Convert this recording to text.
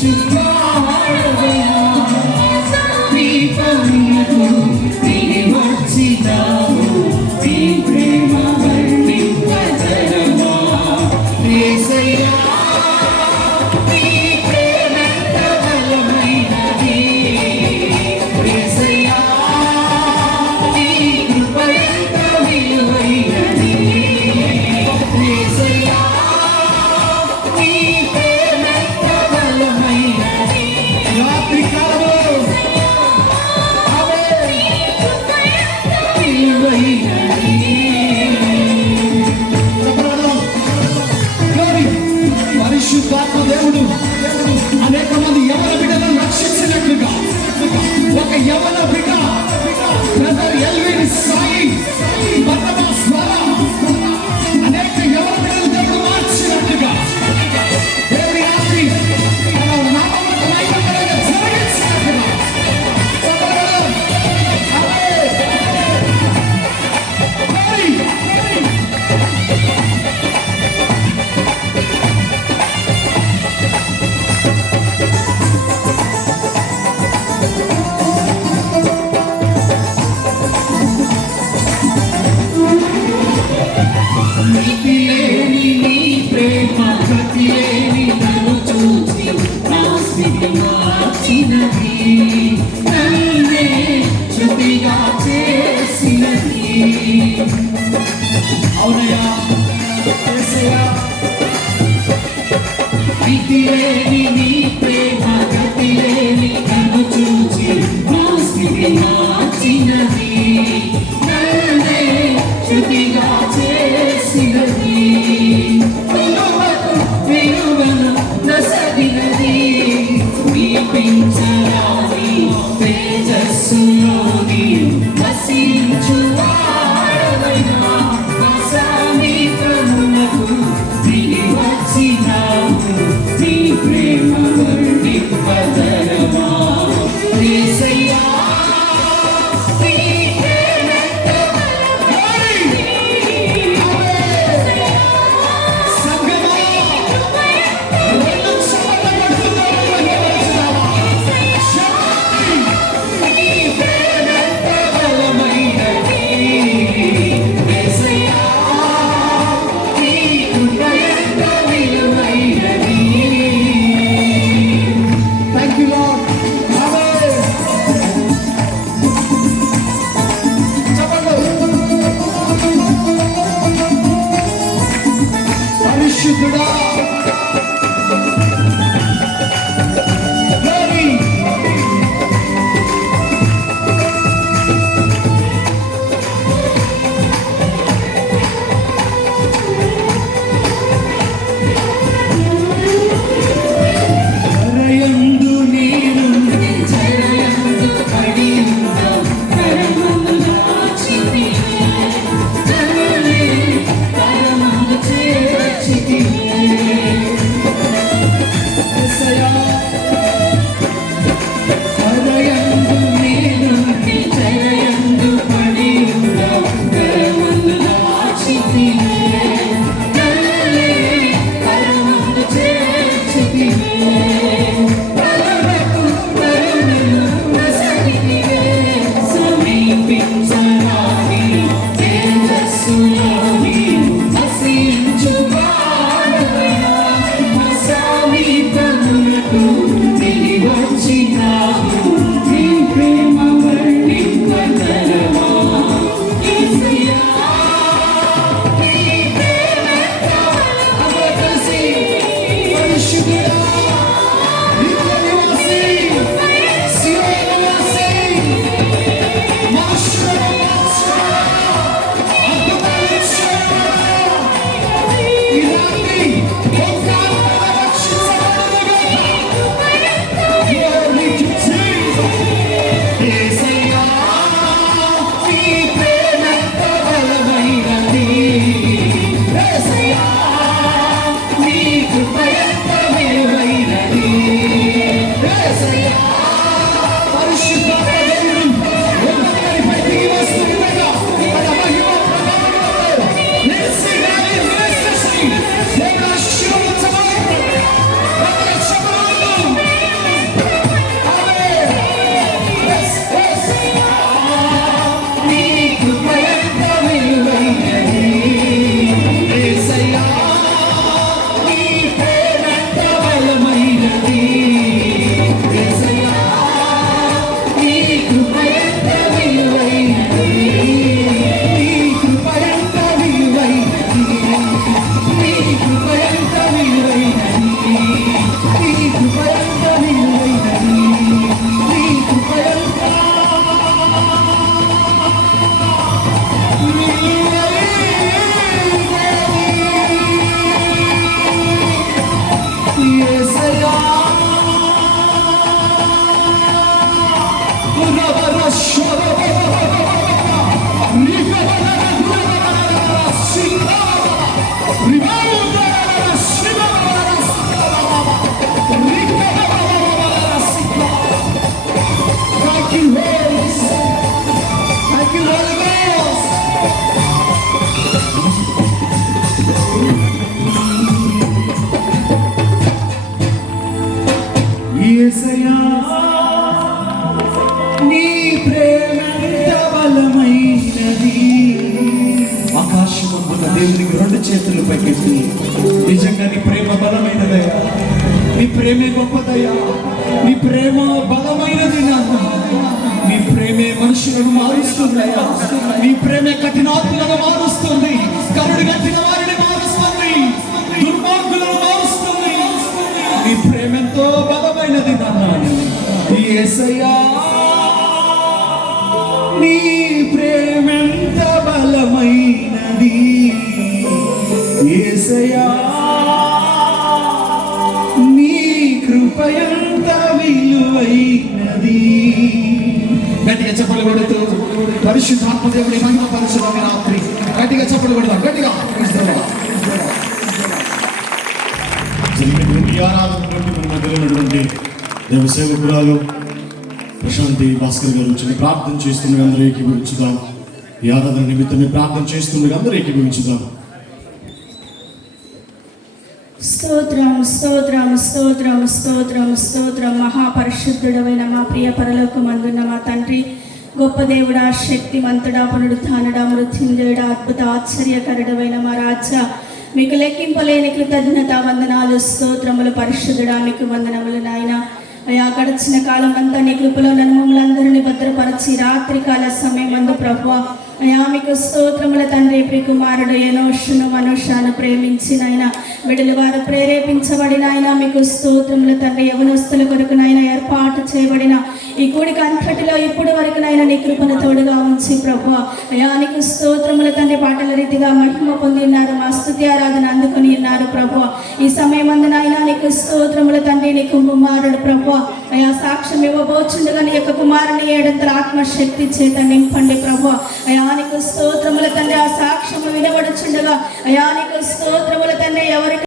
te dar. 아우나야, 에스야, 화이팅! 夜。నీ ప్రేమెంత బలమైనది. ఆకాశమందున దేవునికి రెండు చేతులు పైకెత్తి. నిజంగా నీ ప్రేమ బలమైనదయ్యా నీ ప్రేమే గొప్పదయ్యా నీ ప్రేమ బలమైనది నాన్న. నీ ప్రేమే మనుషులను మారుస్తుందయ్యా. నీ ప్రేమే కఠినాత్మలను మారుస్తుంది. ఏసయ్యా నీ ప్రేమెంత బలమైనది. ఏసయ్యా నీ కృపయంత విలువైనది. గట్టిగా చెప్పలు కొడుతూ పరిశుద్ధాత్మ దేవుడి మహిమ పరిశుభ్రమైన రాత్రి. గట్టిగా చెప్పలు కొడదాం గట్టిగా. ఆరాధన బట్టి మన మధ్యలో ఉన్నటువంటి దేవ సేవకురాలు ప్రశాంతి భాస్కర్ గారు చిన్న ప్రార్థన చేస్తుండగా అందరూ ఏకీభవించుదాం ఈ ఆరాధన నిమిత్తమే ప్రార్థన చేస్తుండగా అందరూ ఏకీభవించుదాం స్తోత్రం స్తోత్రం స్తోత్రం స్తోత్రం స్తోత్రం. మహాపరిశుద్ధుడమైన మా ప్రియ పరలోకమందున్న మా తండ్రి గొప్ప దేవుడా శక్తిమంతుడా పునరుద్ధానుడా మృత్యుంజయుడా అద్భుత ఆశ్చర్యకరుడమైన మా రాజా. మీకు లెక్కింపలేని కృతజ్ఞత వందనాలు స్తోత్రములు పరిశుద్ధుడా మీకు వందనములు నాయనా. అయ్యా గడిచిన కాలం అంతా నీ కృపలో నన్ను మమ్మల్ని అందరినీ భద్రపరిచి రాత్రి కాల సమయం అందు ప్రభు అయా మీకు స్తోత్రముల తండ్రి. ప్రియ కుమారుడు ఎనోషును మనుషాను ప్రేమించిన ఆయన విడులు వారు ప్రేరేపించబడిన ఆయన మీకు స్తోత్రముల తండ్రి. యవనస్తుల కొరకు నాయన ఏర్పాటు చేయబడిన ఈ కూడి అంతటిలో ఇప్పుడు వరకు నాయన నీ కృపను తోడుగా ఉంచి ప్రభు అయా నీకు స్తోత్రముల తండ్రి. పాటల రీతిగా మహిమ పొంది ఉన్నారు. మా స్థుతి ఆరాధన అందుకుని ఉన్నారు ప్రభు ఈ సమయం అందునైనా నీకు స్తోత్రముల తండ్రి. నీకు కుమారుడు ప్రభు అయా సాక్ష్యం ఇవ్వబోచుండగా నీ యొక్క కుమారుని ఏడంతల ఆత్మశక్తి చేత నింపండి ప్రభు. అయా నీకు స్తోత్రముల తండ్రి. ఆ సాక్ష్యము వినబడుచుండగా అయా నీకు స్తోత్రముల తండ్రి. ఎవరికి